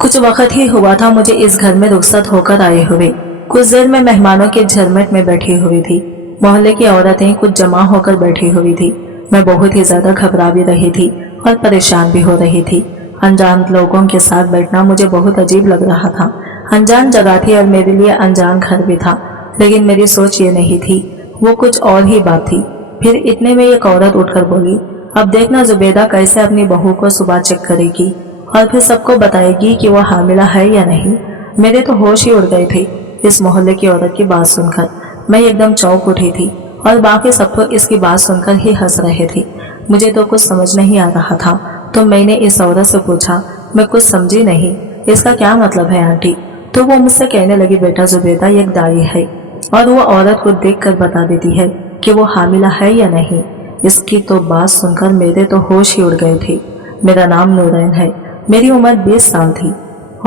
कुछ वक्त ही हुआ था मुझे इस घर में रुखसत होकर आए हुए। कुछ देर में मेहमानों के झरमट में बैठी हुई थी। मोहल्ले की औरतें कुछ जमा होकर बैठी हुई थी। मैं बहुत ही ज्यादा घबरा भी रही थी और परेशान भी हो रही थी। अनजान लोगों के साथ बैठना मुझे बहुत अजीब लग रहा था। अनजान जगह थी और मेरे लिए अनजान घर भी था, लेकिन मेरी सोच ये नहीं थी, वो कुछ और ही बात थी। फिर इतने में एक औरत उठकर बोली, अब देखना जुबैदा कैसे अपनी बहू को सुबह चेक करेगी और फिर सबको बताएगी कि वो हामिला है या नहीं। मेरे तो होश ही उड़ गए थे इस मोहल्ले की औरत की बात सुनकर। मैं एकदम चौंक उठी थी और बाकी सब तो इसकी बात सुनकर ही हंस रहे थे। मुझे तो कुछ समझ नहीं आ रहा था, तो मैंने इस औरत से पूछा, मैं कुछ समझी नहीं, इसका क्या मतलब है आंटी? तो वो मुझसे कहने लगी, बेटा जुबैदा एक दाई है और वो औरत को देखकर बता देती है कि वो हामिला है या नहीं। इसकी तो बात सुनकर मेरे तो होश ही उड़ गए थे। मेरा नाम नूरैन है, मेरी उम्र 20 साल थी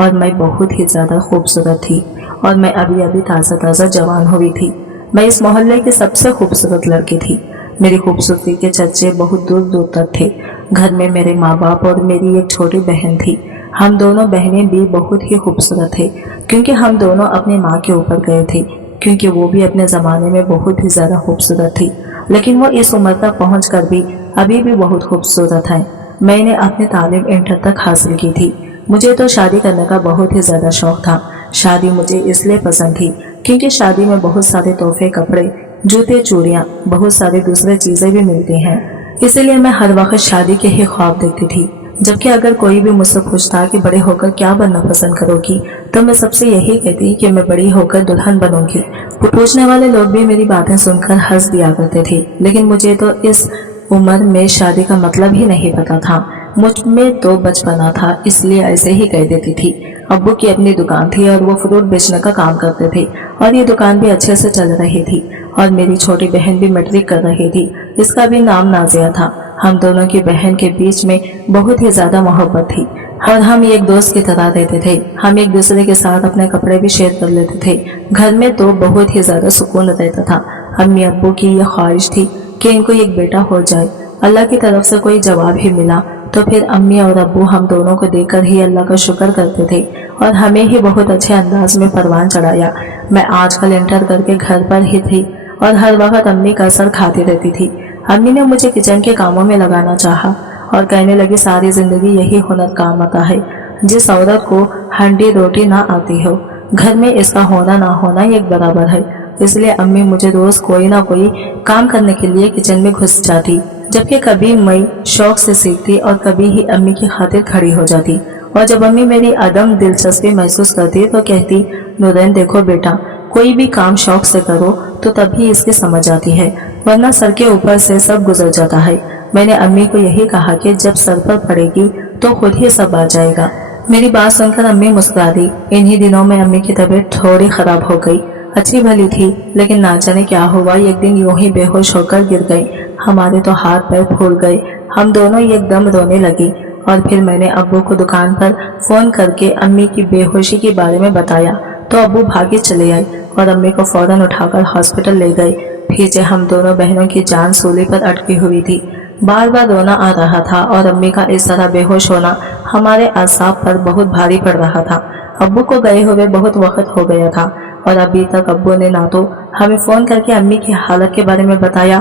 और मैं बहुत ही ज्यादा खूबसूरत थी और मैं अभी अभी ताज़ा ताज़ा जवान हुई थी। मैं इस मोहल्ले की सबसे खूबसूरत लड़की थी। मेरी खूबसूरती के चर्चे बहुत दूर दूर तक थे। घर में मेरे माँ बाप और मेरी एक छोटी बहन थी। हम दोनों बहनें भी बहुत ही खूबसूरत थे, क्योंकि हम दोनों अपनी माँ के ऊपर गए थे, क्योंकि वो भी अपने ज़माने में बहुत ही ज़्यादा खूबसूरत थी, लेकिन वो इस उम्र तक पहुँच कर भी अभी भी बहुत खूबसूरत है। मैंने अपनी तालीम इंटर तक हासिल की थी। मुझे तो शादी करने का बहुत ही ज़्यादा शौक था। शादी मुझे इसलिए पसंद थी क्योंकि शादी में बहुत सारे तोहफे, कपड़े, जूते, चूड़ियाँ, बहुत सारी दूसरी चीज़ें भी मिलती हैं। इसीलिए मैं हर वक्त शादी के ही ख्वाब देखती थी। जबकि अगर कोई भी मुझसे पूछता कि बड़े होकर क्या बनना पसंद करोगी, तो मैं सबसे यही कहती कि मैं बड़ी होकर दुल्हन बनूंगी। पूछने वाले लोग भी मेरी बातें सुनकर हंस दिया करते थे, लेकिन मुझे तो इस उम्र में शादी का मतलब ही नहीं पता था। मुझ में तो बचपना था, इसलिए ऐसे ही कह देती थी। अब्बू की अपनी दुकान थी और वो फ्रूट बेचने का काम करते थे और ये दुकान भी अच्छे से चल रही थी। और मेरी छोटी बहन भी मैट्रिक कर रही थी, इसका भी नाम नाजिया था। हम दोनों की बहन के बीच में बहुत ही ज्यादा मोहब्बत थी और हम एक दोस्त की तरह रहते थे। हम एक दूसरे के साथ अपने कपड़े भी शेयर कर लेते थे। घर में तो बहुत ही ज्यादा सुकून रहता था। अम्मी अब्बू की यह ख्वाहिश थी कि इनको एक बेटा हो जाए। अल्लाह की तरफ से कोई जवाब ही मिला तो फिर अम्मी और अब्बू हम दोनों को देखकर ही अल्लाह का शुक्र करते थे और हमें ही बहुत अच्छे अंदाज में परवान चढ़ाया। मैं आजकल इंटर करके घर पर ही थी और हर वक्त अम्मी का असर खाती रहती थी। अम्मी ने मुझे किचन के कामों में लगाना चाहा और कहने लगी, सारी जिंदगी यही हुनर काम आता है। जिस औरत को हंडी रोटी ना आती हो, घर में इसका होना ना होना एक बराबर है। इसलिए अम्मी मुझे रोज कोई ना कोई काम करने के लिए किचन में घुस जाती, जबकि कभी मैं शौक से सीखती और कभी ही अम्मी की खातिर खड़ी हो जाती। और जब अम्मी मेरी अदम दिलचस्पी महसूस करती तो कहती, नूरैन देखो बेटा, कोई भी काम शौक से करो तो तभी इसकी समझ आती है, वरना सर के ऊपर से सब गुजर जाता है। मैंने अम्मी को यही कहा कि जब सर पर पड़ेगी तो खुद ही सब आ जाएगा। मेरी बात सुनकर अम्मी मुस्कुरा दी। इन्हीं दिनों में अम्मी की तबीयत थोड़ी खराब हो गई। अच्छी भली थी, लेकिन ना जाने क्या हुआ, एक दिन यूं ही बेहोश होकर गिर गई। हमारे तो हाथ पैर फूल गए। हम दोनों एकदम रोने लगी और फिर मैंने अब्बू को दुकान पर फोन करके अम्मी की बेहोशी के बारे में बताया तो अब्बू भागे चले आए और अम्मी को फौरन उठाकर हॉस्पिटल ले गए। पीछे हम दोनों बहनों की जान सूली पर अटकी हुई थी। बार बार रोना आ रहा था और अम्मी का इस तरह बेहोश होना हमारे आसाब पर बहुत भारी पड़ रहा था। अब्बू को गए हुए बहुत वक्त हो गया था और अभी तक अब्बू ने ना तो हमें फोन करके अम्मी की हालत के बारे में बताया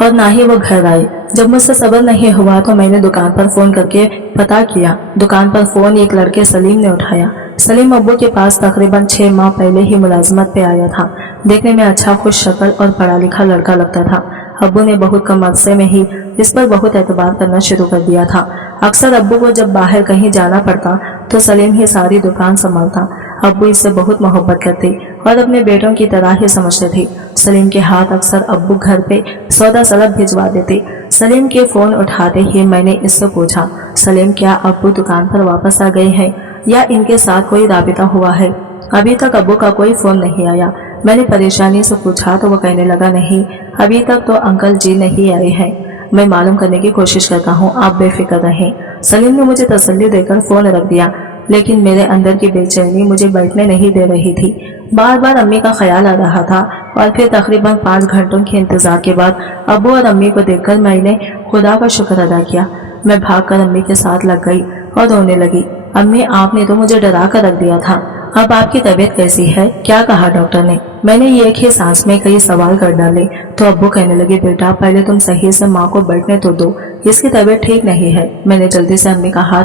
और ना ही वो घर आए। जब मुझसे सब्र नहीं हुआ तो मैंने दुकान पर फोन करके पता किया। दुकान पर फोन एक लड़के सलीम ने उठाया। सलीम अब्बू के पास तकरीबन 6 माह पहले ही मुलाजमत पे आया था। देखने में अच्छा, खुश शक्ल और पढ़ा लिखा लड़का लगता था। अब्बू ने बहुत कम अरसे में ही इस पर बहुत एतबार करना शुरू कर दिया था। अक्सर अब्बू को जब बाहर कहीं जाना पड़ता तो सलीम ही सारी दुकान संभालता। अब्बू इससे बहुत मोहब्बत करते और अपने बेटों की तरह ही समझते थे। सलीम के हाथ अक्सर अब्बू घर पे सौदा सलब भिजवा देते। सलीम के फोन उठाते ही मैंने इससे पूछा, सलीम क्या अब्बू दुकान पर वापस आ गए हैं या इनके साथ कोई राबिता हुआ है? अभी तक अब्बू का कोई फोन नहीं आया। मैंने परेशानी से पूछा तो वो कहने लगा, नहीं, अभी तक तो अंकल जी नहीं आए हैं। मैं मालूम करने की कोशिश करता हूँ, आप बेफिक्र रहें। सलीम ने मुझे तसल्ली देकर फोन रख दिया, लेकिन मेरे अंदर की बेचैनी मुझे बैठने नहीं दे रही थी। बार बार अम्मी का ख्याल आ रहा था और फिर तकरीबन 5 घंटों के इंतजार के बाद अब्बू और अम्मी को देखकर मैंने खुदा का शुक्र अदा किया। मैं भागकर अम्मी के साथ लग गई और रोने लगी। अम्मी आपने तो मुझे डरा कर रख दिया था। अब आपकी तबीयत कैसी है, क्या कहा डॉक्टर ने? मैंने ये एक ही सांस में कई सवाल कर डाले तो अब्बू कहने लगे, बेटा पहले तुम सही से माँ को बैठने तो दो, इसकी तबीयत ठीक नहीं है। मैंने जल्दी से अम्मी का हाथ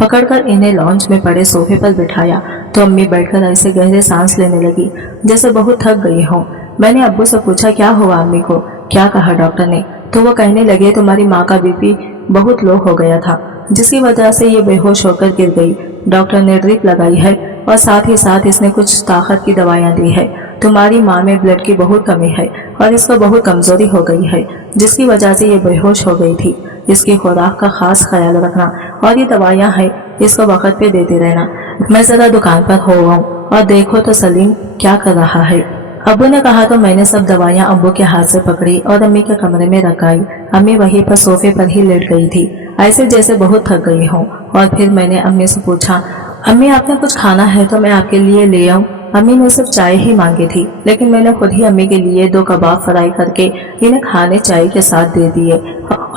पकड़कर इन्हें लॉन्च में पड़े सोफे पर बिठाया तो अम्मी बैठकर ऐसे गहरे सांस लेने लगी जैसे बहुत थक गई हो। मैंने अब्बू से पूछा, क्या हुआ अम्मी को? क्या कहा डॉक्टर ने? तो वो कहने लगे, तुम्हारी माँ का बीपी बहुत लो हो गया था जिसकी वजह से ये बेहोश होकर गिर गई। डॉक्टर ने ड्रिप लगाई है और साथ ही साथ इसने कुछ ताकत की दवाइयाँ दी है। तुम्हारी माँ में ब्लड की बहुत कमी है और इसको बहुत कमजोरी हो गई है जिसकी वजह से ये बेहोश हो गई थी। इसकी खुराक का खास ख्याल रखना और ये दवाइयाँ है इसको वक्त पे देते रहना। मैं जरा दुकान पर हो आऊँ और देखो तो सलीम क्या कर रहा है। अब्बू ने कहा तो मैंने सब दवाइयाँ अब्बू के हाथ से पकड़ी और अम्मी के कमरे में रख आई। अम्मी वहीं पर सोफे पर ही लेट गई थी ऐसे जैसे बहुत थक गई हो। और फिर मैंने अम्मी से पूछा, अम्मी आपने कुछ खाना है तो मैं आपके लिए ले आऊं? अम्मी ने सिर्फ चाय ही मांगी थी लेकिन मैंने खुद ही अम्मी के लिए 2 कबाब फ्राई करके इन्हें खाने चाय के साथ दे दिए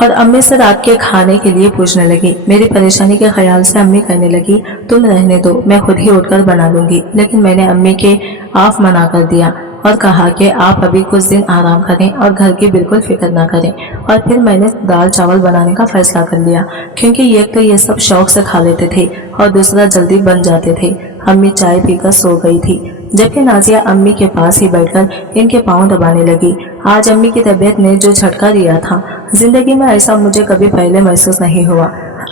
और अम्मी से रात के खाने के लिए पूछने लगी। मेरी परेशानी के ख्याल से अम्मी कहने लगी, तुम रहने दो, मैं खुद ही उठकर बना लूंगी। लेकिन मैंने अम्मी के आप मना कर दिया और कहा कि आप अभी कुछ दिन आराम करें और घर की बिल्कुल फिक्र ना करें। और फिर मैंने दाल चावल बनाने का फैसला कर लिया क्योंकि एक तो ये सब शौक से खा लेते थे और दूसरा जल्दी बन जाते थे। अम्मी चाय पीकर सो गई थी जबकि नाजिया अम्मी के पास ही बैठकर इनके पाँव दबाने लगी। आज अम्मी की तबीयत ने जो झटका दिया था, जिंदगी में ऐसा मुझे कभी पहले महसूस नहीं हुआ।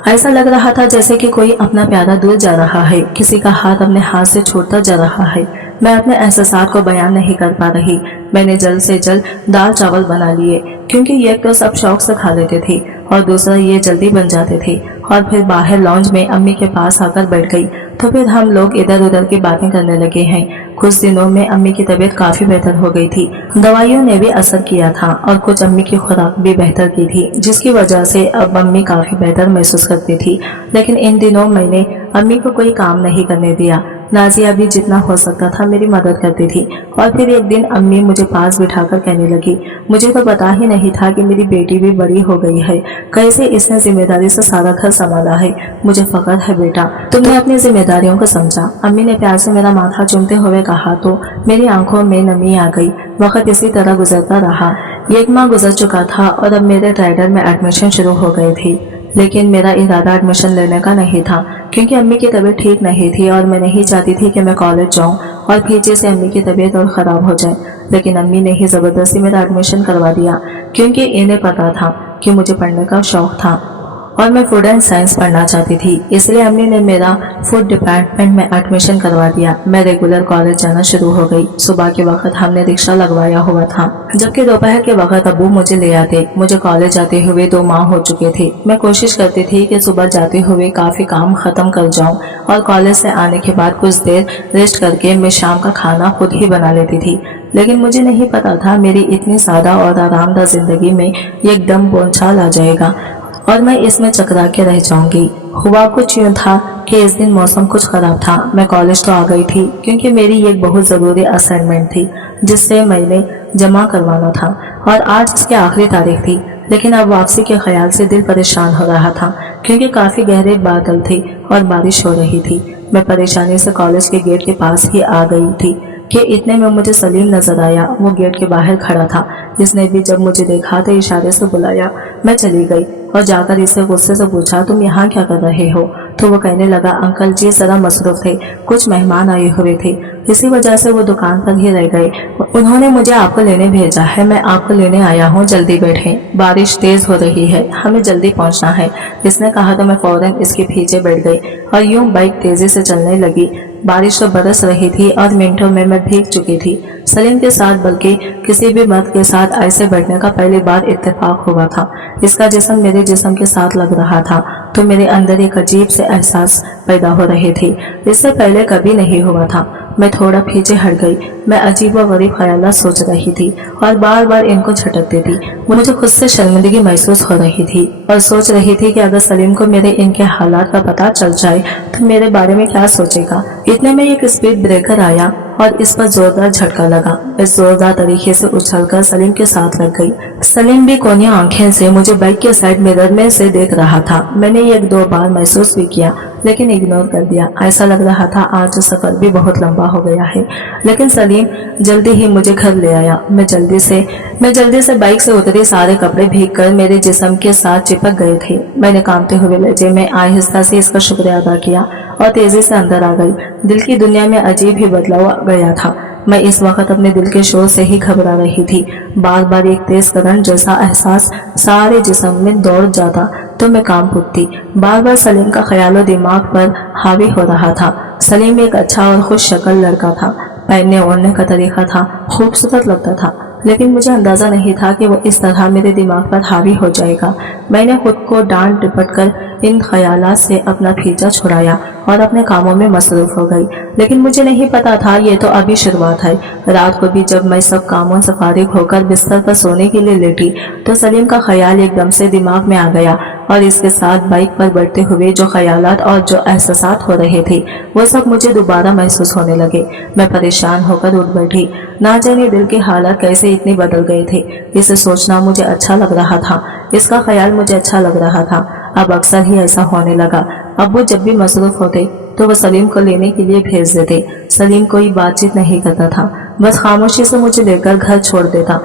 ऐसा लग रहा था जैसे कि कोई अपना प्यारा दूर जा रहा है, किसी का हाथ अपने हाथ से छूटता जा रहा है। मैं अपने एहसासात को बयान नहीं कर पा रही। मैंने जल्द से जल्द दाल चावल बना लिए क्योंकि ये तो सब शौक से खा लेते थे और दूसरा ये जल्दी बन जाते थे। और फिर बाहर लॉन्ज में अम्मी के पास आकर बैठ गई तो फिर हम लोग इधर उधर की बातें करने लगे हैं। कुछ दिनों में अम्मी की तबीयत काफी बेहतर हो गई थी। दवाइयों ने भी असर किया था और कुछ अम्मी की खुराक भी बेहतर की थी जिसकी वजह से अब अम्मी काफी बेहतर महसूस करती थी। लेकिन इन दिनों मैंने अम्मी को कोई काम नहीं करने दिया। नाजिया भी जितना हो सकता था मेरी मदद करती थी। और फिर एक दिन अम्मी मुझे पास बिठाकर कहने लगी, मुझे तो पता ही नहीं था कि मेरी बेटी भी बड़ी हो गई है, कैसे इसने जिम्मेदारी से सारा घर संभाला है। मुझे फख्र है बेटा, तुमने अपनी जिम्मेदारियों को समझा। अम्मी ने प्यार से मेरा माथा चूमते हुए कहा तो मेरी आंखों में नमी आ गई। वक्त इसी तरह गुजरता रहा। 1 माह गुजर चुका था और अब मेरे ट्राइडर में एडमिशन शुरू हो गए थे। लेकिन मेरा इरादा एडमिशन लेने का नहीं था क्योंकि अम्मी की तबीयत ठीक नहीं थी और मैं नहीं चाहती थी कि मैं कॉलेज जाऊं और पीछे से अम्मी की तबीयत और ख़राब हो जाए। लेकिन अम्मी ने ही ज़बरदस्ती मेरा एडमिशन करवा दिया क्योंकि इन्हें पता था कि मुझे पढ़ने का शौक़ था और मैं फूड एंड साइंस पढ़ना चाहती थी। इसलिए अम्मी ने मेरा फूड डिपार्टमेंट में एडमिशन करवा दिया। मैं रेगुलर कॉलेज जाना शुरू हो गई। सुबह के वक्त हमने रिक्शा लगवाया हुआ था जबकि दोपहर के वक्त अब्बू मुझे ले आते। मुझे कॉलेज जाते हुए 2 माह हो चुके थे। मैं कोशिश करती थी कि सुबह जाते हुए काफ़ी काम ख़त्म कर जाऊं और कॉलेज से आने के बाद कुछ देर रेस्ट करके मैं शाम का खाना खुद ही बना लेती थी। लेकिन मुझे नहीं पता था मेरी इतनी सादा और आरामदायक जिंदगी में एकदम बोलचाल आ जाएगा और मैं इसमें चकरा के रह जाऊंगी। हुआ कुछ यूं था कि इस दिन मौसम कुछ खराब था। मैं कॉलेज तो आ गई थी क्योंकि मेरी एक बहुत ज़रूरी असाइनमेंट थी जिससे मैंने जमा करवाना था और आज इसकी आखिरी तारीख थी। लेकिन अब वापसी के ख्याल से दिल परेशान हो रहा था क्योंकि काफ़ी गहरे बादल थे और बारिश हो रही थी। मैं परेशानी से कॉलेज के गेट के पास ही आ गई थी कि इतने में मुझे सलीम नजर आया। वो गेट के बाहर खड़ा था। इसने भी जब मुझे देखा तो इशारे से बुलाया। मैं चली गई और जाकर इसे गुस्से से पूछा, तुम यहाँ क्या कर रहे हो? तो वो कहने लगा, अंकल जी जरा मसरूफ थे, कुछ मेहमान आए हुए थे, इसी वजह से वो दुकान पर ही रह गए। उन्होंने मुझे आपको लेने भेजा है, मैं आपको लेने आया हूँ, जल्दी बैठें, बारिश तेज हो रही है, हमें जल्दी पहुँचना है। इसने कहा तो मैं फौरन इसके पीछे बैठ गई और यूं बाइक तेजी से चलने लगी। बारिश तो बरस रही थी और मिनटों में मैं भीग चुकी थी। सलीम के साथ बल्कि किसी भी मर्द के साथ ऐसे बैठने का पहली बार इत्तेफाक हुआ था। इसका जिस्म मेरे जिस्म के साथ लग रहा था तो मेरे अंदर एक अजीब से एहसास पैदा हो रहे थे। इससे पहले कभी नहीं हुआ था। मैं थोड़ा पीछे हट गई। मैं अजीब व गरीब ख्यालात सोच रही थी और बार बार इनको झटकती थी। मुझे खुद से शर्मिंदगी महसूस हो रही थी और सोच रही थी कि अगर सलीम को मेरे इनके हालात का पता चल जाए तो मेरे बारे में क्या सोचेगा। इतने में एक स्पीड ब्रेकर आया और इस पर जोरदार झटका लगा। इस जोरदार तरीके से उछलकर सलीम के साथ लग गई। सलीम भी कोनिया आंखें से मुझे बाइक के साइड मिरर में से देख रहा था। मैंने एक दो बार महसूस भी किया लेकिन इग्नोर कर दिया। ऐसा लग रहा था आज सफर भी बहुत लंबा हो गया है। लेकिन सलीम जल्दी ही मुझे घर ले आया। मैं जल्दी से बाइक से उतरी। सारे कपड़े भीगकर मेरे जिस्म के साथ चिपक गए थे। मैंने कांपते हुए लहजे में आहिस्ता से इसका शुक्रिया अदा किया और तेजी से अंदर आ गई। दिल की दुनिया में अजीब ही बदलाव आ गया था। मैं इस वक्त अपने दिल के शोर से ही घबरा रही थी। बार बार एक तेज करंट जैसा एहसास सारे जिस्म में दौड़ जाता तो मैं कांप उठती। बार बार सलीम का ख्याल दिमाग पर हावी हो रहा था। सलीम एक अच्छा और खुश शक्ल लड़का था। पहनने ओढ़ने का तरीका था, खूबसूरत लगता था, लेकिन मुझे अंदाजा नहीं था कि वो इस तरह मेरे दिमाग पर हावी हो जाएगा। मैंने खुद को डांट डिपट कर इन ख्यालात से अपना पीछा छुड़ाया और अपने कामों में मसरूफ हो गई। लेकिन मुझे नहीं पता था ये तो अभी शुरुआत है। रात को भी जब मैं सब कामों से फारिग होकर बिस्तर पर सोने के लिए लेटी तो सलीम का ख्याल एकदम से दिमाग में आ गया और इसके साथ बाइक पर बढ़ते हुए जो ख्यालात और जो एहसासात हो रहे थे वो सब मुझे दोबारा महसूस होने लगे। मैं परेशान होकर उठ बैठी। ना जाने दिल के हालात कैसे इतने बदल गए थे। इसे सोचना मुझे अच्छा लग रहा था, इसका ख्याल मुझे अच्छा लग रहा था। अब अक्सर ही ऐसा होने लगा। अब वो जब भी मसरूफ होते तो वो सलीम को लेने के लिए भेज देते। सलीम कोई बातचीत नहीं करता था, बस खामोशी से मुझे लेकर घर छोड़ देता।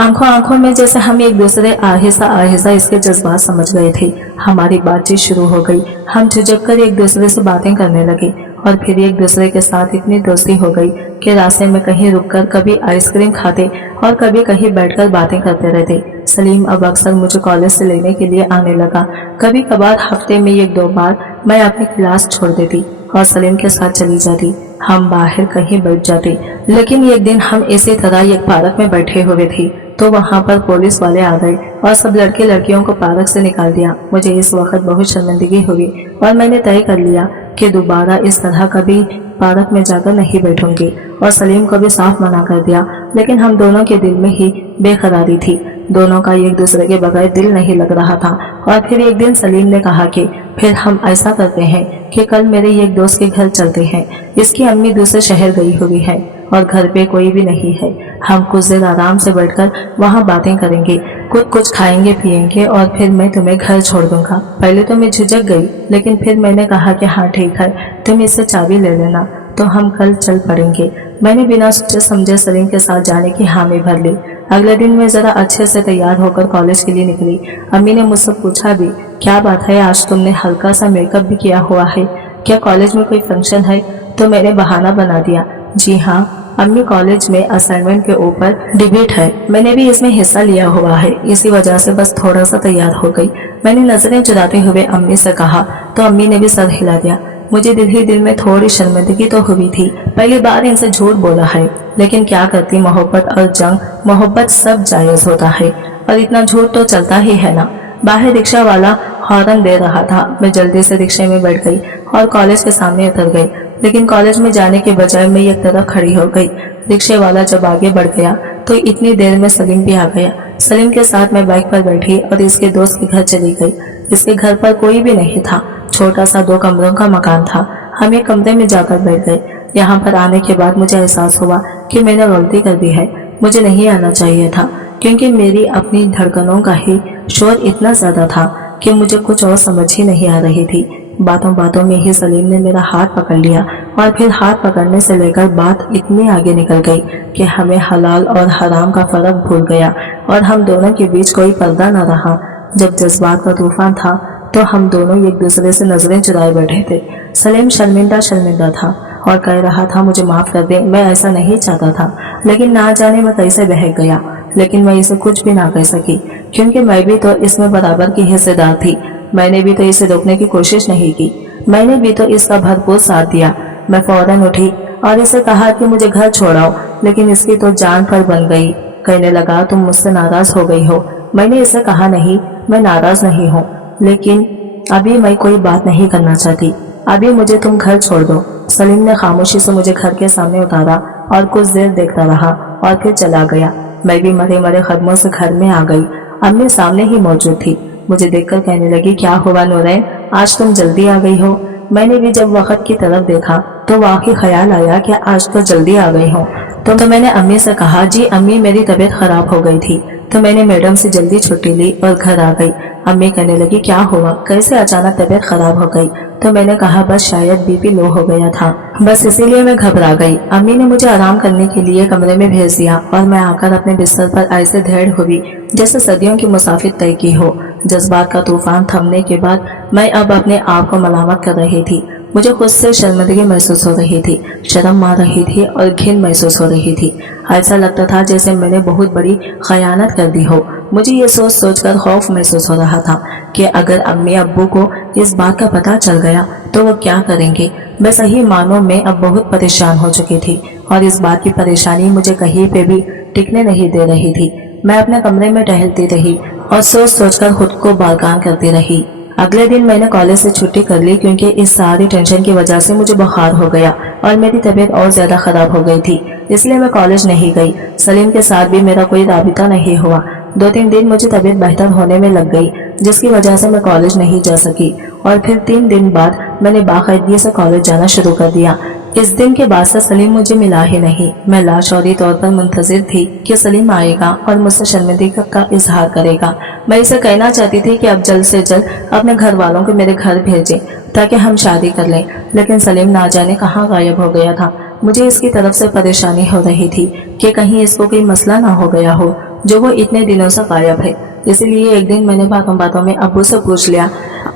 आंखों आंखों में जैसे हम एक दूसरे आहिस्ता आहिस्ता इसके जज्बात समझ गए थे। हमारी बातचीत शुरू हो गई। हम झिझक कर एक दूसरे से बातें करने लगे और फिर एक दूसरे के साथ इतनी दोस्ती हो गई कि रास्ते में कहीं रुककर कभी आइसक्रीम खाते और कभी कहीं बैठकर बातें करते रहते। सलीम अब अक्सर मुझे कॉलेज से लेने के लिए आने लगा। कभी कभार हफ्ते में एक दो बार मैं अपनी क्लास छोड़ देती और सलीम के साथ चली जाती। हम बाहर कहीं बैठ जाते। लेकिन एक दिन हम इसी तरह एक पार्क में बैठे हुए थे तो वहाँ पर पुलिस वाले आ गए और सब लड़के लड़कियों को पार्क से निकाल दिया। मुझे इस वक्त बहुत शर्मिंदगी हुई और मैंने तय कर लिया कि दोबारा इस तरह कभी पार्क में जाकर नहीं बैठूंगी और सलीम को भी साफ मना कर दिया। लेकिन हम दोनों के दिल में ही बेकरारी थी। दोनों का एक दूसरे के बगैर दिल नहीं लग रहा था। और फिर एक दिन सलीम ने कहा कि फिर हम ऐसा करते हैं कि कल मेरे एक दोस्त के घर चलते हैं। इसकी अम्मी दूसरे शहर गई हुई है और घर पे कोई भी नहीं है। हम कुछ देर आराम से बैठकर वहाँ बातें करेंगे, कुछ खाएंगे पिएंगे और फिर मैं तुम्हें घर छोड़ दूंगा। पहले तो मैं झिझक गई, लेकिन फिर मैंने कहा कि हाँ ठीक है, तुम इससे चाबी ले लेना तो हम कल चल पड़ेंगे। मैंने बिना सोचे समझे सलीम के साथ जाने की हामी भर ली। अगले दिन मैं जरा अच्छे से तैयार होकर कॉलेज के लिए निकली। अम्मी ने मुझसे पूछा भी, क्या बात है, आज तुमने हल्का सा मेकअप भी किया हुआ है, क्या कॉलेज में कोई फंक्शन है? तो मैंने बहाना बना दिया, जी हाँ अम्मी, कॉलेज में असाइनमेंट के ऊपर डिबेट है, मैंने भी इसमें हिस्सा लिया हुआ है, इसी वजह से बस थोड़ा सा तैयार हो गई। मैंने नजरें चुराते हुए अम्मी से कहा तो अम्मी ने भी सर हिला दिया। मुझे दिल ही दिल में थोड़ी शर्मिंदगी तो हुई थी, पहली बार इनसे झूठ बोला है, लेकिन क्या करती, मोहब्बत और जंग, मोहब्बत सब जायज होता है और इतना झूठ तो चलता ही है ना। बाहर रिक्शा वाला हॉर्न दे रहा था। मैं जल्दी से रिक्शे में बैठ गई और कॉलेज के सामने उतर गई। लेकिन कॉलेज में जाने के बजाय मैं एक तरफ खड़ी हो गई। रिक्शे वाला जब आगे बढ़ गया तो इतनी देर में सलीम भी आ गया। सलीम के साथ मैं बाइक पर बैठी और इसके दोस्त के घर चली गई। इसके घर पर कोई भी नहीं था, छोटा सा 2 कमरों का मकान था। हम एक कमरे में जाकर बैठ गए। यहाँ पर आने के बाद मुझे एहसास हुआ कि मैंने गलती कर दी है। मुझे नहीं आना चाहिए था, क्योंकि मेरी अपनी धड़कनों का ही शोर इतना ज्यादा था कि मुझे कुछ और समझ ही नहीं आ रही थी। बातों बातों में ही सलीम ने मेरा हाथ पकड़ लिया और फिर हाथ पकड़ने से लेकर बात इतनी आगे निकल गई कि हमें हलाल और हराम का फर्क भूल गया और हम दोनों के बीच कोई पर्दा न रहा। जब जज्बात का तूफान था तो हम दोनों एक दूसरे से नजरें चुराए बैठे थे। सलीम शर्मिंदा था और कह रहा था, मुझे माफ कर दे, मैं ऐसा नहीं चाहता था, लेकिन ना जाने मैं कैसे बहक गया। लेकिन मैं इसे कुछ भी ना कह सकी, क्योंकि मैं भी तो इसमें बराबर की हिस्सेदार थी। मैंने भी तो इसे रोकने की कोशिश नहीं की, मैंने भी तो इसका भरपूर साथ दिया। मैं फौरन उठी और इसे कहा कि मुझे घर छोड़ाओ, लेकिन इसकी तो जान पर बन गई। कहने लगा, तुम मुझसे नाराज हो गई हो। मैंने इसे कहा, नहीं, मैं नाराज नहीं हूँ, लेकिन अभी मैं कोई बात नहीं करना चाहती, अभी मुझे तुम घर छोड़ दो। सलीम ने खामोशी से मुझे घर के सामने उतारा और कुछ देर देखता रहा और फिर चला गया। मैं भी मरे मरे कदमों से घर में आ गई। अम्मी सामने ही मौजूद थी। मुझे देखकर कहने लगी, क्या हुआ नूरैन, आज तुम जल्दी आ गई हो? मैंने भी जब वक्त की तरफ देखा तो वाकई ख्याल आया कि आज तो जल्दी आ गई हूँ। तो मैंने अम्मी से कहा, जी अम्मी मेरी तबीयत खराब हो गई थी। तो मैंने मैडम से जल्दी छुट्टी ली और घर आ गई। अम्मी कहने लगी, क्या हुआ, कैसे अचानक तबीयत खराब हो गई? तो मैंने कहा, बस शायद बीपी लो हो गया था, बस इसीलिए मैं घबरा गई। अम्मी ने मुझे आराम करने के लिए कमरे में भेज दिया और मैं आकर अपने बिस्तर पर ऐसे ढेर हुई जैसे सदियों की मुसाफिर तय की हो। जज्बात का तूफान थमने के बाद मैं अब अपने आप को मलामत कर रही थी। मुझे खुद से शर्मिंदगी महसूस हो रही थी, शर्म आ रही थी और घिन महसूस हो रही थी। ऐसा लगता था जैसे मैंने बहुत बड़ी खयानत कर दी हो। मुझे ये सोच सोचकर खौफ महसूस हो रहा था कि अगर अम्मी अब्बू को इस बात का पता चल गया तो वो क्या करेंगे। मैं सही मानों में अब बहुत परेशान हो चुकी थी और इस बात की परेशानी मुझे कहीं पे भी टिकने नहीं दे रही थी। मैं अपने कमरे में टहलती रही और सोच सोचकर खुद को बागान करती रही। अगले दिन मैंने कॉलेज से छुट्टी कर ली क्योंकि इस सारी टेंशन की वजह से मुझे बुखार हो गया और मेरी तबीयत और ज्यादा खराब हो गई थी, इसलिए मैं कॉलेज नहीं गई। सलीम के साथ भी मेरा कोई राबिता नहीं हुआ। 2-3 दिन मुझे तबीयत बेहतर होने में लग गई, जिसकी वजह से मैं कॉलेज नहीं जा सकी और फिर 3 दिन बाद मैंने बाकायदगी से कॉलेज जाना शुरू कर दिया। इस दिन के बाद से सलीम मुझे मिला ही नहीं। मैं लाशौरी तौर पर मुंतजिर थी कि सलीम आएगा और मुझसे शर्मिंदगी का इजहार करेगा। मैं इसे कहना चाहती थी कि अब जल्द से जल्द अपने घर वालों को मेरे घर भेजें ताकि हम शादी कर लें, लेकिन सलीम ना जाने कहाँ गायब हो गया था। मुझे इसकी तरफ से परेशानी हो रही थी कि कहीं इसको कोई मसला ना हो गया हो जो वो इतने दिनों से गायब है। इसलिए एक दिन मैंने बातों बातों में अब्बू से पूछ लिया,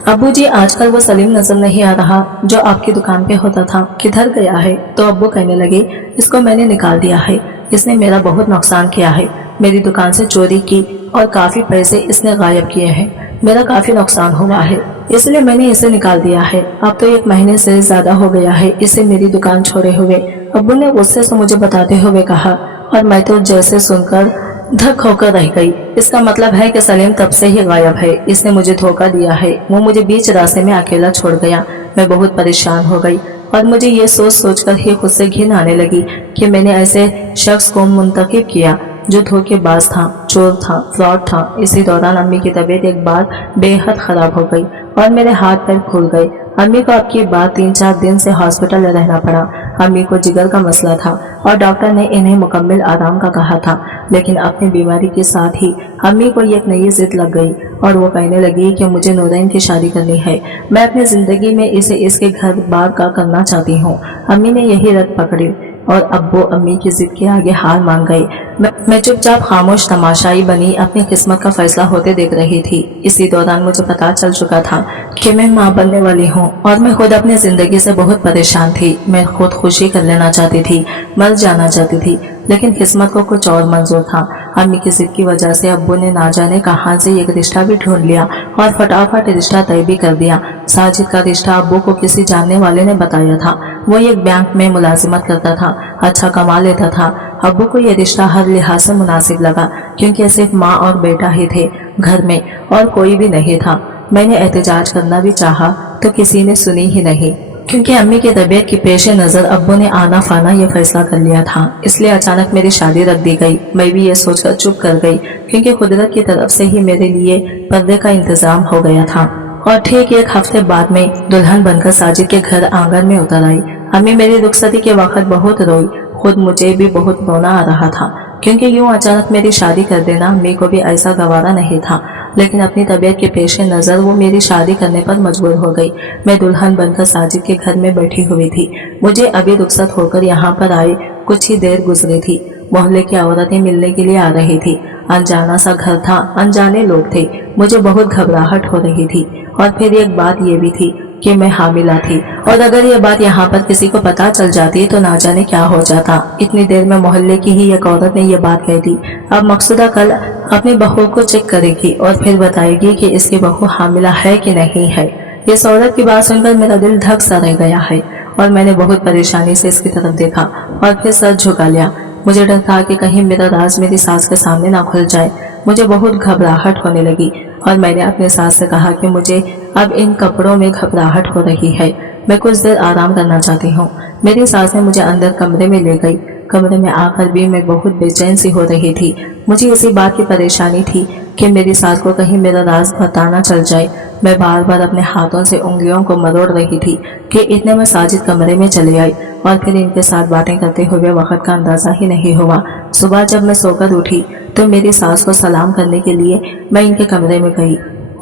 अब्बू जी आजकल वो सलीम नजर नहीं आ रहा जो आपकी दुकान पे होता था, किधर गया है? तो अब्बू कहने लगे, इसको मैंने निकाल दिया है, इसने मेरा बहुत नुकसान किया है, मेरी दुकान से चोरी की और काफी पैसे इसने गायब किए हैं, मेरा काफी नुकसान हुआ है, इसलिए मैंने इसे निकाल दिया है। अब तो 1 महीने से ज्यादा हो गया है इसे मेरी दुकान छोड़े हुए। अब्बू ने गुस्से से मुझे बताते हुए कहा और मैं तो जैसे सुनकर धक होकर रह गई। इसका मतलब है कि सलीम तब से ही गायब है, इसने मुझे धोखा दिया है, वो मुझे बीच रास्ते में अकेला छोड़ गया। मैं बहुत परेशान हो गई और मुझे ये सोच सोचकर ही खुद से घिन आने लगी कि मैंने ऐसे शख्स को मुंतखब किया जो धोखेबाज था, चोर था, फ्रॉड था। इसी दौरान अम्मी की तबीयत एक बार बेहद खराब हो गई और मेरे हाथ पैर फूल गए। अम्मी को अब की बात 3-4 दिन से हॉस्पिटल में रहना पड़ा। अम्मी को जिगर का मसला था और डॉक्टर ने इन्हें मुकम्मल आराम का कहा था, लेकिन अपनी बीमारी के साथ ही अम्मी को एक नई जिद लग गई और वो कहने लगी कि मुझे नूरैन की शादी करनी है, मैं अपनी जिंदगी में इसे इसके घर बार का करना चाहती हूँ। अम्मी ने यही रट पकड़ी और अब्बू अम्मी की जिद के आगे हार मान गए। मैं चुपचाप खामोश तमाशाई बनी अपनी किस्मत का फैसला होते देख रही थी। इसी दौरान मुझे पता चल चुका था कि मैं माँ बनने वाली हूँ और मैं खुद अपनी जिंदगी से बहुत परेशान थी। मैं खुद खुशी कर लेना चाहती थी, मर जाना चाहती थी, लेकिन किस्मत को कुछ और मंजूर था। अम्मी की जिद की वजह से अब्बू ने ना जाने कहां से एक रिश्ता भी ढूंढ लिया और फटाफट रिश्ता तय भी कर दिया। साजिद का रिश्ता अब्बू को किसी जानने वाले ने बताया था। वो एक बैंक में मुलाजिमत करता था, अच्छा कमा लेता था। अब्बू को यह रिश्ता हर लिहाज से मुनासिब लगा क्योंकि सिर्फ माँ और बेटा ही थे घर में और कोई भी नहीं था। मैंने एहतजाज करना भी चाहा तो किसी ने सुनी ही नहीं क्योंकि अम्मी की तबीयत की पेश नज़र अब्बू ने आना फाना ये फैसला कर लिया था। इसलिए अचानक मेरी शादी रख दी गई। मैं भी ये सोचकर चुप कर गई क्योंकि कुदरत की तरफ से ही मेरे लिए पर्दे का इंतजाम हो गया था। और ठीक 1 हफ्ते बाद में दुल्हन बनकर साजिद के घर आंगन में उतर आई। अम्मी मेरी रुखसती के वक्त बहुत रोई, खुद मुझे भी बहुत रोना आ रहा था क्योंकि यूं अचानक मेरी शादी कर देना अम्मी को भी ऐसा गवारा नहीं था, लेकिन अपनी तबीयत के पेश नज़र वो मेरी शादी करने पर मजबूर हो गई। मैं दुल्हन बनकर साजिद के घर में बैठी हुई थी। मुझे अभी रुखसत होकर यहाँ पर आए कुछ ही देर गुजरी थी। मोहल्ले की औरतें मिलने के लिए आ रही थी। अनजाना सा घर था, अनजाने लोग थे। मुझे बहुत घबराहट हो रही थी और फिर एक बात ये भी थी कि मैं हामिला थी और अगर ये बात यहाँ पर किसी को पता चल जाती तो ना जाने क्या हो जाता। इतनी देर में मोहल्ले की ही एक औरत ने यह बात कह दी। अब मकसूदा कल अपनी बहू को चेक करेगी और फिर बताएगी कि इसकी बहू हामिला है कि नहीं है। इस औरत की बात सुनकर मेरा दिल धक सा रह गया है और मैंने बहुत परेशानी से इसकी तरफ देखा और फिर सर झुका लिया। मुझे डर था कि कहीं मेरा राज मेरी सास के सामने ना खुल जाए। मुझे बहुत घबराहट होने लगी और मैंने अपने सास से कहा कि मुझे अब इन कपड़ों में घबराहट हो रही है, मैं कुछ देर आराम करना चाहती हूँ। मेरी सास ने मुझे अंदर कमरे में ले गई। कमरे में आकर भी मैं बहुत बेचैन सी हो रही थी। मुझे इसी बात की परेशानी थी कि मेरी सास को कहीं मेरा राज पता न चल जाए। मैं बार बार अपने हाथों से उंगलियों को मरोड़ रही थी कि इतने में साजिद कमरे में चले आई और फिर इनके साथ बातें करते हुए वक्त का अंदाजा ही नहीं हुआ। सुबह जब मैं सोकर उठी तो मेरी सास को सलाम करने के लिए मैं इनके कमरे में गई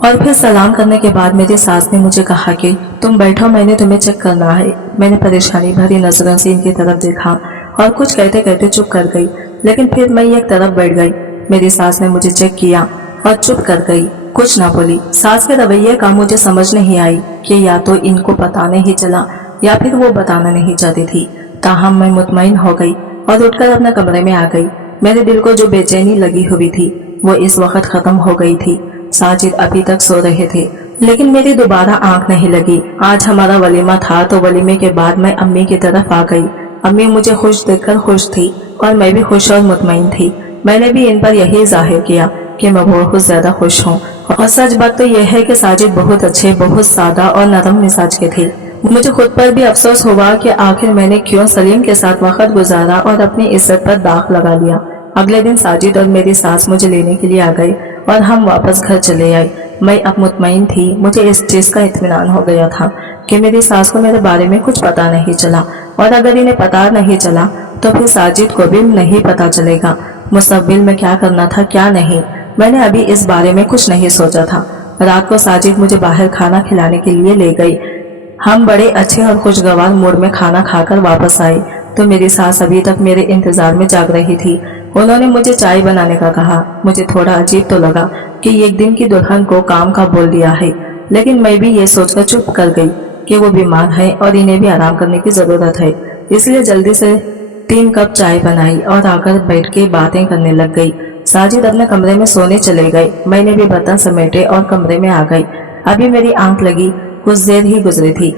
और फिर सलाम करने के बाद मेरी सास ने मुझे कहा कि तुम बैठो, मैंने तुम्हें चेक करना है। मैंने परेशानी भरी नजरों से इनकी तरफ देखा और कुछ कहते कहते चुप कर गई, लेकिन फिर मैं एक तरफ बैठ गई। मेरी सास ने मुझे चेक किया और चुप कर गई, कुछ ना बोली। सास के रवैये का मुझे समझ नहीं आई कि या तो इनको पता नहीं चला या फिर वो बताना नहीं चाहती थी। ताहम मैं मुतमईन हो गई और उठकर अपने कमरे में आ गई। मेरे दिल को जो बेचैनी लगी हुई थी वो इस वक्त खत्म हो गई थी। साजिद अभी तक सो रहे थे, लेकिन मेरी दोबारा आंख नहीं लगी। आज हमारा वलीमा था तो वलीमे के बाद मैं अम्मी की तरफ आ गई। अम्मी मुझे खुश देखकर खुश थी और मैं भी खुश और मुतमईन थी। मैंने भी इन पर यही जाहिर किया कि मैं बहुत ज्यादा खुश हूँ। और सच बात तो यह है कि साजिद बहुत अच्छे, बहुत सादा और नरम मिजाज के थे। मुझे खुद पर भी अफसोस हुआ कि आखिर मैंने क्यों सलीम के साथ वक्त गुजारा और अपनी इज्जत पर दाग लगा लिया। अगले दिन साजिद और मेरी सास मुझे लेने के लिए आ गए और हम वापस घर चले आए। मैं अब मुतमईन थी। मुझे इस चीज का इत्मीनान हो गया था कि मेरी सास को मेरे बारे में कुछ पता नहीं चला, और अगर इन्हें पता नहीं चला तो फिर साजिद को भी नहीं पता चलेगा मुस्तकबिल में क्या करना था क्या नहीं। मैंने अभी इस बारे में कुछ नहीं सोचा था। रात को साजिद मुझे बाहर खाना खिलाने के लिए ले गई। हम बड़े अच्छे और खुशगवार मूड में खाना खाकर वापस आए तो मेरी सास अभी तक मेरे इंतजार में जाग रही थी। उन्होंने मुझे चाय बनाने का कहा। मुझे थोड़ा अजीब तो लगा कि एक दिन की दुल्हन को काम का बोल दिया है, लेकिन मैं भी ये सोचकर चुप कर गई कि वो बीमार है और इन्हें भी आराम करने की जरूरत है। इसलिए जल्दी से 3 कप चाय बनाई और आकर बैठ के बातें करने लग गई। साजिद अपने कमरे में सोने चले गए। मैंने भी बर्तन समेटे और कमरे में आ गई। अभी मेरी आंख लगी कुछ देर ही गुजरी थी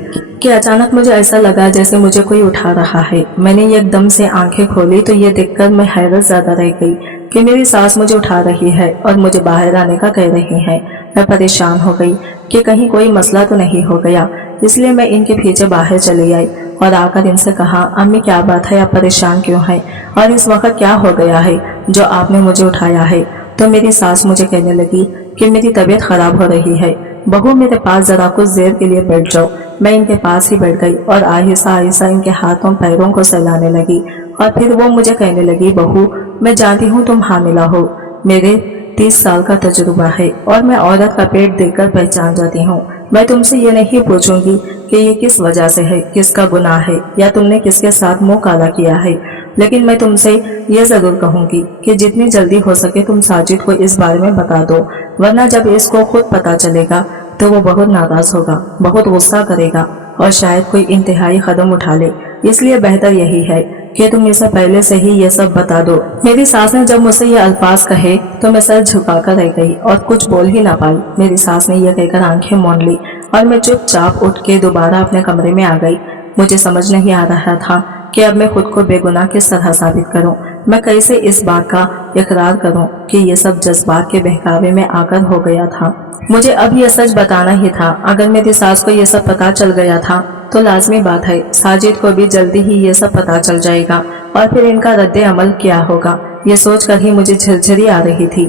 कि अचानक मुझे ऐसा लगा जैसे मुझे कोई उठा रहा है। मैंने एकदम से आंखें खोली तो ये देखकर मैं हैरत ज्यादा रह गई कि मेरी सास मुझे उठा रही है और मुझे बाहर आने का कह रही है। मैं परेशान हो गई कि कहीं कोई मसला तो नहीं हो गया, इसलिए मैं इनके पीछे बाहर चली आई और आकर इनसे कहा, अम्मी क्या बात है, आप परेशान क्यों हैं और इस वक्त क्या हो गया है जो आपने मुझे उठाया है। तो मेरी सास मुझे कहने लगी कि मेरी तबीयत खराब हो रही है, बहू मेरे पास जरा कुछ देर के लिए बैठ जाओ। मैं इनके पास ही बैठ गई और आहिस्ता आहिस्ता इनके हाथों पैरों को सहलाने लगी और फिर वो मुझे कहने लगी, बहू मैं जानती हूँ तुम हामिला हो, मेरे 30 साल का तजुर्बा है और मैं औरत का पेट देखकर पहचान जाती हूँ। मैं तुमसे ये नहीं पूछूंगी कि ये किस वजह से है, किसका गुनाह है या तुमने किसके साथ मुंह काला किया है, लेकिन मैं तुमसे ये जरूर कहूंगी कि जितनी जल्दी हो सके तुम साजिद को इस बारे में बता दो, वरना जब इसको खुद पता चलेगा तो वो बहुत नाराज होगा, बहुत गुस्सा करेगा और शायद कोई इंतहाई कदम उठा ले। इसलिए बेहतर यही है कि तुम इसे पहले से ही ये सब बता दो। मेरी सास ने जब मुझसे ये अल्फाज कहे तो मैं सर झुकाकर रह गई और कुछ बोल ही ना पाई। मेरी सास ने यह कहकर आंखें मौन ली और मैं चुपचाप उठ के दोबारा अपने कमरे में आ गई। मुझे समझ नहीं आ रहा था कि अब मैं खुद को बेगुनाह किस तरह साबित करूं। मैं कैसे इस बात का इकरार करूं कि ये सब जज्बात के बहकावे में आकर हो गया था। मुझे अब यह सच बताना ही था। अगर मेरी सास को यह सब पता चल गया था तो लाजमी बात है साजिद को भी जल्दी ही ये सब पता चल जाएगा और फिर इनका रद्दे अमल क्या होगा, ये सोचकर ही मुझे झिरझिरी आ रही थी।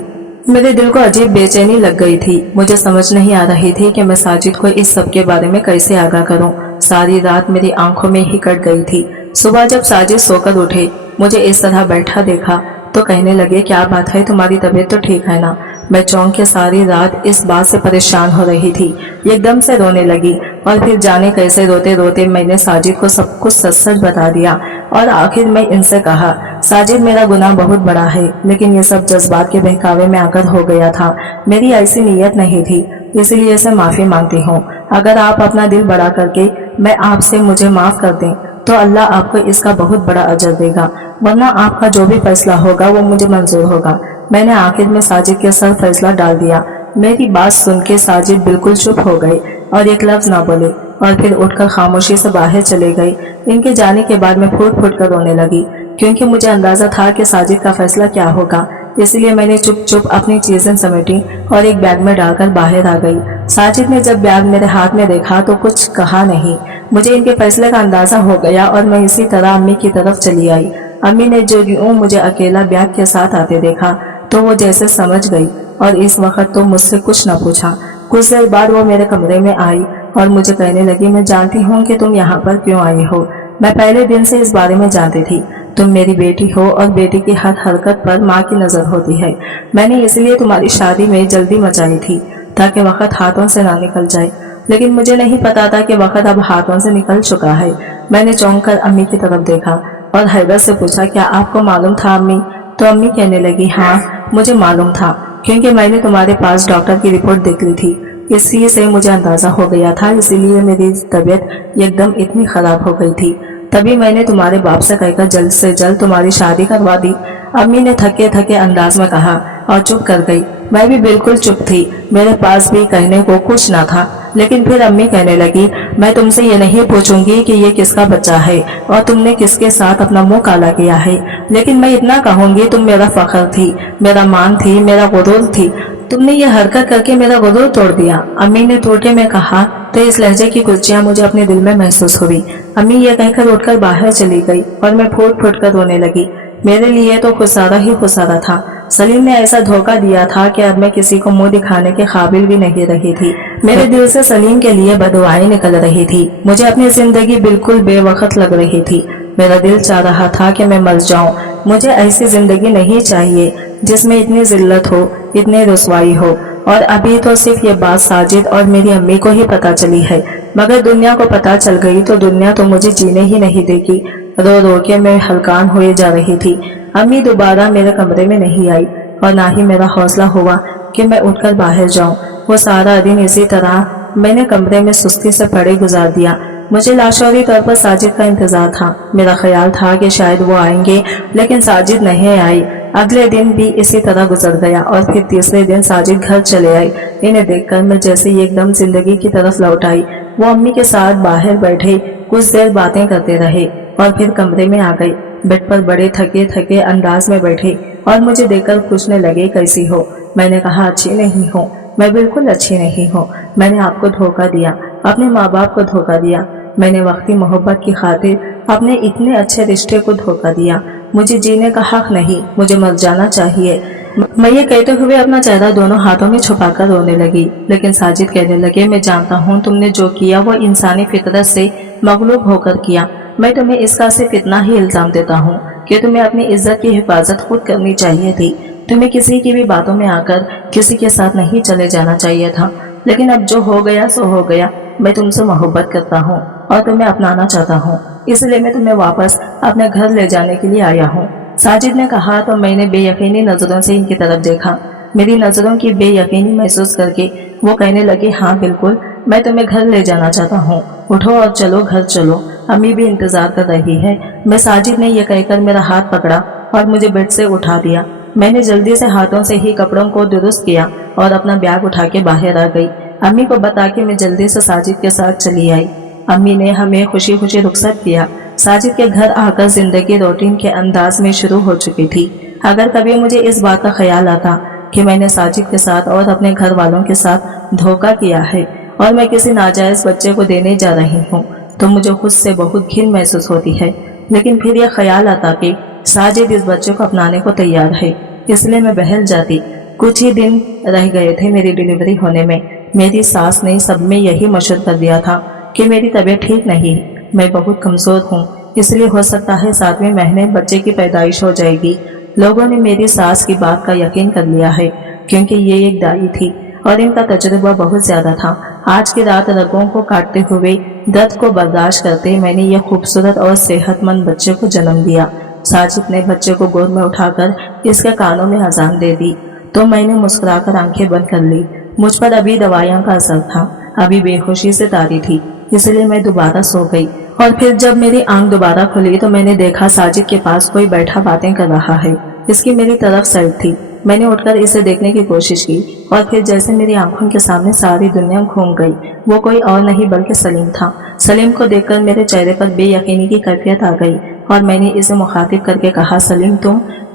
मेरे दिल को अजीब बेचैनी लग गई थी। मुझे समझ नहीं आ रही थी कि मैं साजिद को इस सब के बारे में कैसे आगाह करूं। सारी रात मेरी आंखों में ही कट गई थी। सुबह जब साजिद सोकर उठे, मुझे इस तरह बैठा देखा तो कहने लगे, क्या बात है, तुम्हारी तबीयत तो ठीक है ना। मैं चौंक के सारी रात इस बात से परेशान हो रही थी। एकदम से रोने लगी और फिर जाने कैसे रोते रोते मैंने साजिद को सब कुछ सच सच बता दिया और आखिर मैं इनसे कहा, साजिद मेरा गुनाह बहुत बड़ा है, लेकिन ये सब जज्बात के बहकावे में आकर हो गया था। मेरी ऐसी नीयत नहीं थी, इसलिए इसे माफी मांगती हूँ। अगर आप अपना दिल बड़ा करके मैं आपसे मुझे माफ कर दें तो अल्लाह आपको इसका बहुत बड़ा अजर देगा, वरना आपका जो भी फैसला होगा वो मुझे मंजूर होगा। मैंने आखिर में साजिद के सर फैसला डाल दिया। मेरी बात सुन के साजिद बिल्कुल चुप हो गए और एक लफ्ज ना बोले और फिर उठकर खामोशी से बाहर चले गए। इनके जाने के बाद मैं फूट फूट कर रोने लगी क्योंकि मुझे अंदाजा था कि साजिद का फैसला क्या होगा। इसलिए मैंने चुप चुप अपनी चीजें समेटी और एक बैग में डालकर बाहर आ गई। साजिद ने जब बैग मेरे हाथ में देखा तो कुछ कहा नहीं। मुझे इनके फैसले का अंदाजा हो गया और मैं इसी तरह अम्मी की तरफ चली आई। अम्मी ने जो यूं मुझे अकेला बैग के साथ आते देखा तो वो जैसे समझ गई और इस वक्त तो मुझसे कुछ न पूछा। कुछ देर बाद वो मेरे कमरे में आई और मुझे कहने लगी, मैं जानती हूँ कि तुम यहाँ पर क्यों आई हो। मैं पहले दिन से इस बारे में जानती थी। तुम मेरी बेटी हो और बेटी की हर हरकत पर माँ की नजर होती है। मैंने इसलिए तुम्हारी शादी में जल्दी मचाई थी ताकि वक्त हाथों से ना निकल जाए, लेकिन मुझे नहीं पता था कि वक्त अब हाथों से निकल चुका है। मैंने चौंक कर अम्मी की तरफ देखा और हैरत से पूछा, क्या आपको मालूम था अम्मी? तो अम्मी कहने लगी, हाँ मुझे मालूम था, क्योंकि मैंने तुम्हारे पास डॉक्टर की रिपोर्ट देख ली थी। इसी से मुझे अंदाजा हो गया था, इसीलिए मेरी तबीयत एकदम इतनी खराब हो गई थी। तभी मैंने तुम्हारे बाप से कहकर जल्द से जल्द तुम्हारी शादी करवा दी। अम्मी ने थके थके अंदाज में कहा और चुप कर गई। मैं भी बिल्कुल चुप थी, मेरे पास भी कहने को कुछ ना था। लेकिन फिर अम्मी कहने लगी, मैं तुमसे ये नहीं पूछूंगी कि ये किसका बच्चा है और तुमने किसके साथ अपना मुंह काला किया है, लेकिन मैं इतना कहूंगी, तुम मेरा फख्र थी, मेरा मान थी, मेरा गुरूर थी। तुमने ये हरकत करके मेरा गुरूर तोड़ दिया। अम्मी ने टोटे में कहा तो इस लहजे की कुर्चियां मुझे अपने दिल में महसूस हुई। अम्मी ये कहकर उठकर बाहर चली गई और मैं फूट फूट कर रोने लगी। मेरे लिए तो खुसारा ही खुसारा था। सलीम ने ऐसा धोखा दिया था कि अब मैं किसी को मुंह दिखाने के काबिल भी नहीं रही थी। मेरे दिल से सलीम के लिए बदुआएं निकल रही थी। मुझे अपनी जिंदगी बिल्कुल बेवक्त लग रही थी। मेरा दिल चाह रहा था कि मैं मर जाऊं। मुझे ऐसी जिंदगी नहीं चाहिए जिसमें इतनी जिल्लत हो, इतनी रुसवाई हो। और अभी तो सिर्फ ये बात साजिद और मेरी अम्मी को ही पता चली है, मगर दुनिया को पता चल गई तो दुनिया तो मुझे जीने ही नहीं देगी। रो रो के मैं हलकान हुए जा रही थी। अम्मी दोबारा मेरे कमरे में नहीं आई और ना ही मेरा हौसला हुआ कि मैं उठकर बाहर जाऊं। वो सारा दिन इसी तरह मैंने कमरे में सुस्ती से पड़े गुजार दिया। मुझे लाशौरी तौर पर साजिद का इंतजार था। मेरा ख्याल था कि शायद वो आएंगे, लेकिन साजिद नहीं आई। अगले दिन भी इसी तरह गुजर गया और फिर तीसरे दिन साजिद घर चले आए। इन्हें देखकर मैं जैसे ही एकदम जिंदगी की तरफ लौट आई। वो अम्मी के साथ बाहर बैठे कुछ देर बातें करते रहे और फिर कमरे में आ गई। बेड पर बड़े थके थके अंदाज में बैठे और मुझे देखकर पूछने लगे, कैसी हो? मैंने कहा, अच्छी नहीं हूँ, मैं बिल्कुल अच्छी नहीं हूँ। मैंने आपको धोखा दिया, अपने माँ बाप को धोखा दिया। मैंने वक्ती मोहब्बत की खातिर अपने इतने अच्छे रिश्ते को धोखा दिया। मुझे जीने का हक नहीं, मुझे मर जाना चाहिए। मैं ये कहते हुए अपना चेहरा दोनों हाथों में छुपाकर रोने लगी। लेकिन साजिद कहने लगे, मैं जानता हूँ तुमने जो किया वो इंसानी फितरत से मगलूब होकर किया। मैं तुम्हें इसका सिर्फ इतना ही इल्जाम देता हूँ कि तुम्हें अपनी इज्जत की हिफाजत खुद करनी चाहिए थी। तुम्हें किसी की भी बातों में आकर किसी के साथ नहीं चले जाना चाहिए था। लेकिन अब जो हो गया सो हो गया। मैं तुमसे मोहब्बत करता हूँ और तुम्हें अपनाना चाहता हूँ, इसलिए मैं तुम्हें वापस अपने घर ले जाने के लिए आया हूँ। साजिद ने कहा तो मैंने बेयकीनी नजरों से इनकी तरफ देखा। मेरी नजरों की बेयकीनी महसूस करके वो कहने लगे, हाँ बिल्कुल, मैं तुम्हें घर ले जाना चाहता हूँ। उठो और चलो, घर चलो, अम्मी भी इंतजार कर रही है। मैं साजिद ने यह कहकर मेरा हाथ पकड़ा और मुझे बेड से उठा दिया। मैंने जल्दी से हाथों से ही कपड़ों को दुरुस्त किया और अपना बैग उठा के बाहर आ गई। अम्मी को बता के मैं जल्दी से साजिद के साथ चली आई। अम्मी ने हमें खुशी खुशी रुखसत किया। साजिद के घर आकर जिंदगी रूटीन के अंदाज में शुरू हो चुकी थी। अगर कभी मुझे इस बात का ख्याल आता कि मैंने साजिद के साथ और अपने घर वालों के साथ धोखा किया है और मैं किसी नाजायज बच्चे को देने जा रही हूँ, तो मुझे खुद से बहुत घिन महसूस होती है। लेकिन फिर यह ख्याल आता कि साजिद इस बच्चे को अपनाने को तैयार है, इसलिए मैं बहल जाती। कुछ ही दिन रह गए थे मेरी डिलीवरी होने में। मेरी सास ने सब में यही मशवरा कर दिया था कि मेरी तबीयत ठीक नहीं, मैं बहुत कमजोर हूँ, इसलिए हो सकता है 7वें महीने बच्चे की पैदाइश हो जाएगी। लोगों ने मेरी सास की बात का यकीन कर लिया है, क्योंकि ये एक दाई थी और इनका तजुर्बा बहुत ज्यादा था। आज की रात रगों को काटते हुए दर्द को बर्दाश्त करते मैंने यह खूबसूरत और सेहतमंद बच्चे को जन्म दिया। साजिद ने बच्चे को गोद में उठाकर इसके कानों में अजान दे दी तो मैंने मुस्कुराकर आंखें बंद कर ली। मुझ पर अभी दवाइयों का असर था, अभी बेहोशी से तारी थी, इसलिए मैं दोबारा सो गई। और फिर जब मेरी आंख दोबारा खुली तो मैंने देखा साजिद के पास कोई बैठा बातें कर रहा है। इसकी मेरी तरफ साइड थी। मैंने उठकर इसे देखने की कोशिश की और फिर जैसे मेरी आंखों के सामने सारी दुनिया घूम गई। वो कोई और नहीं बल्कि सलीम था। सलीम को देखकर मेरे चेहरे पर बेयकीनी की कैफियत आ गई और मैंने इसे मुखातिब करके कहा, सलीम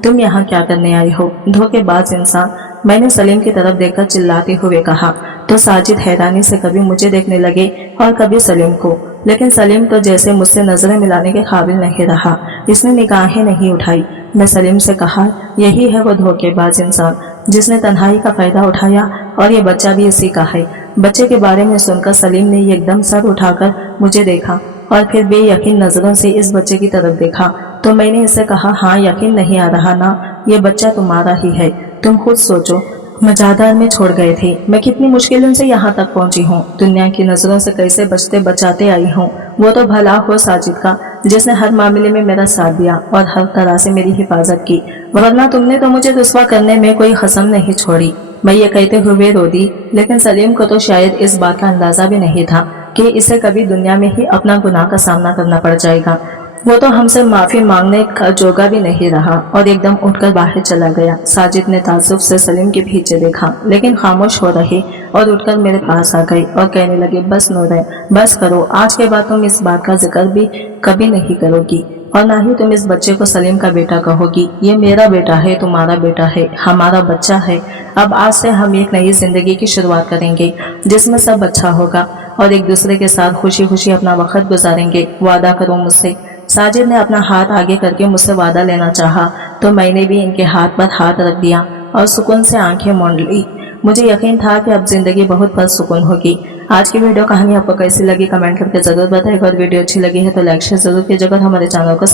तुम यहाँ क्या करने आई हो, धोखेबाज इंसान। मैंने सलीम की तरफ देखकर चिल्लाते हुए कहा तो साजिद हैरानी से कभी मुझे देखने लगे और कभी सलीम को, लेकिन सलीम तो जैसे मुझसे नजरें मिलाने के काबिल नहीं रहा। इसने निगाहें नहीं उठाई। मैं सलीम से कहा, यही है वो धोखेबाज इंसान जिसने तन्हाई का फायदा उठाया और ये बच्चा भी इसी का है। बच्चे के बारे में सुनकर सलीम ने एकदम सर उठाकर मुझे देखा और फिर बेयकीन नजरों से इस बच्चे की तरफ देखा तो मैंने इसे कहा, हाँ यकीन नहीं आ रहा ना, ये बच्चा तुम्हारा ही है। तुम खुद सोचो, मजादार में छोड़ गए थे, मैं कितनी मुश्किलों से यहाँ तक पहुँची हूँ, दुनिया की नजरों से कैसे बचते बचाते आई हूँ। वो तो भला हो साजिद का, जिसने हर मामले में मेरा साथ दिया और हर तरह से मेरी हिफाजत की, वरना तुमने तो मुझे रुस्वा करने में कोई कसम नहीं छोड़ी। मैं ये कहते हुए रो दी, लेकिन सलीम को तो शायद इस बात का अंदाजा भी नहीं था कि इसे कभी दुनिया में ही अपना गुनाह का सामना करना पड़ जाएगा। वो तो हमसे माफी मांगने का जोगा भी नहीं रहा और एकदम उठकर बाहर चला गया। साजिद ने ताज्जुब से सलीम के पीछे देखा, लेकिन खामोश हो रही और उठकर मेरे पास आ गई और कहने लगे, बस नूरैन, बस करो, आज के बाद तुम इस बात का जिक्र भी कभी नहीं करोगी और ना ही तुम इस बच्चे को सलीम का बेटा कहोगी। ये मेरा बेटा है, तुम्हारा बेटा है, हमारा बच्चा है। अब आज से हम एक नई जिंदगी की शुरुआत करेंगे जिसमें सब अच्छा होगा और एक दूसरे के साथ खुशी खुशी अपना वक्त गुजारेंगे। वादा करो मुझसे। साजिद ने अपना हाथ आगे करके मुझसे वादा लेना चाहा तो मैंने भी इनके हाथ पर हाथ रख दिया और सुकून से आंखें मूंद ली। मुझे यकीन था कि अब जिंदगी बहुत पुरसुकून होगी। आज की वीडियो कहानी आपको कैसी लगी कमेंट करके जरूर बताइएगा और वीडियो अच्छी लगी है तो लाइक शेयर जरूर कीजिएगा और हमारे चैनल को